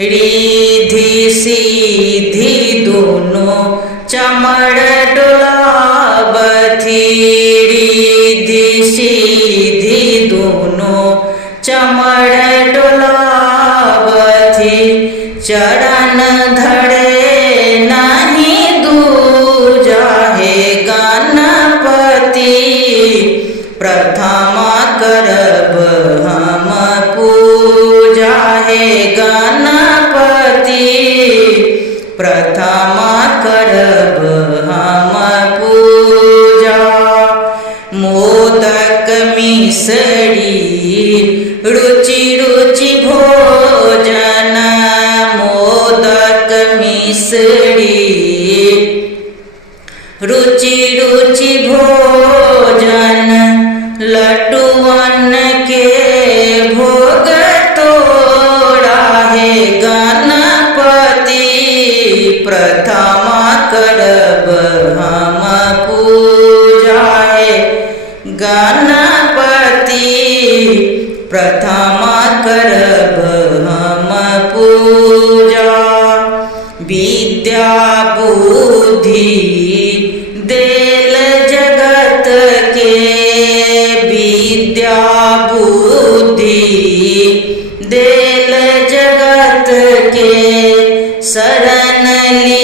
रिधि सिद्धि दोनों चमड़ डोलावथी। रिधि सिद्धि दोनों चमड़ डोलावथी। चरण धरे नहीं दूजा हे गणपति। प्रथम करब हम पूजा हे गणपति। प्रथम करब हम पूजा। मोदक मिसरी रुचि रुचि भोजन। मोदक मिसरी रुचि रुचि भोजन। लड्डूअन के भोग तोड़ा हे गणपति। प्रथम करब हम पूजा हे गणपति। प्रथम करब हम पूजा। विद्या बुद्धि देल जगत के। विद्या बुद्धि देल जगत के। शरण ली